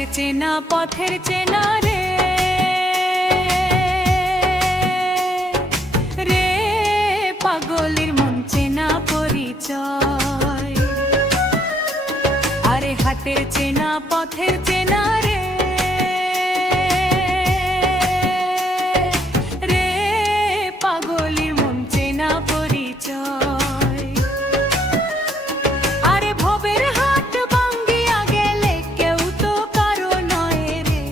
হাতের চেনা পথের চেনা রে রে পাগলের মন চেনা পরিচয়। আরে হাতের চেনা পথের চেনা রে রে পাগলের মন চেনা পরিচয়। আরে ভবের হাট ভাঙ্গিয়া গেলে কেউ তো কারো নয় রে,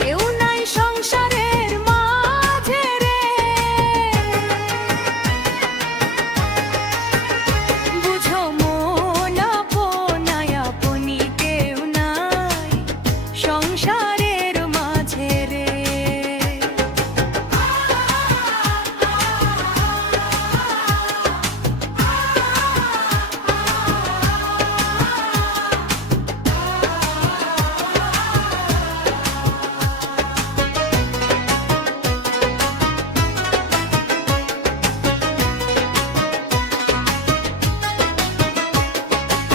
কেউ নাই সংসারের মাঝে রে। বুঝো মন আপনায় আপনি কেউ নাই সংসারের মাঝে রে।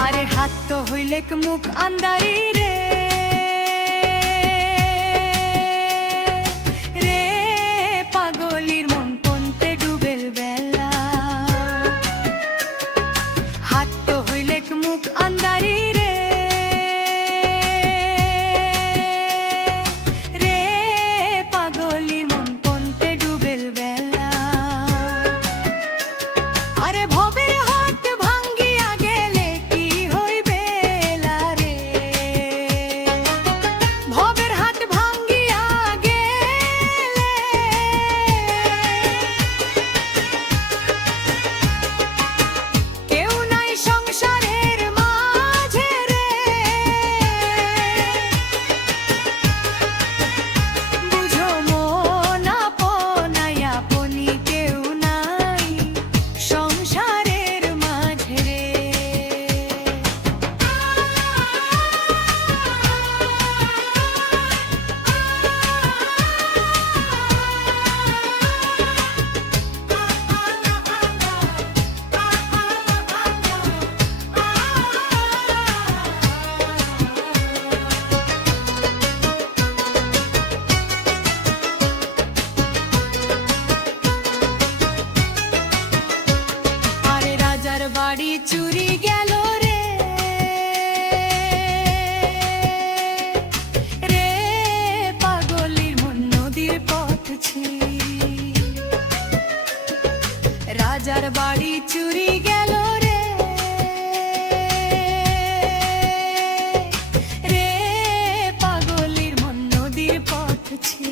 আরে হাত তো হইলেক মুখ আন্দারি রে রে পাগলির মন পন্তে ডুবেল বেলা। হাত তো হইলেক মুখ আন্দারি রে রে পাগলির মন পন্তে ডুবেল বেলা। আরে ভবের হাট ভাঙ্গিয়া গেলে কি হইবে রে, ভবের হাট ভাঙ্গিয়া গেলে কেউ নাই সংসারের মাঝে রে। বুঝো মন আপনায় আপনি কেউ নাই সংসারের মাঝে রে। আরে রাজার বাড়ি চুরি গেল রে রে পাগলির মন নদীর পথ ছি। রাজার বাড়ি চুরি গেল রে রে পাগলির মন নদীর পথ ছি।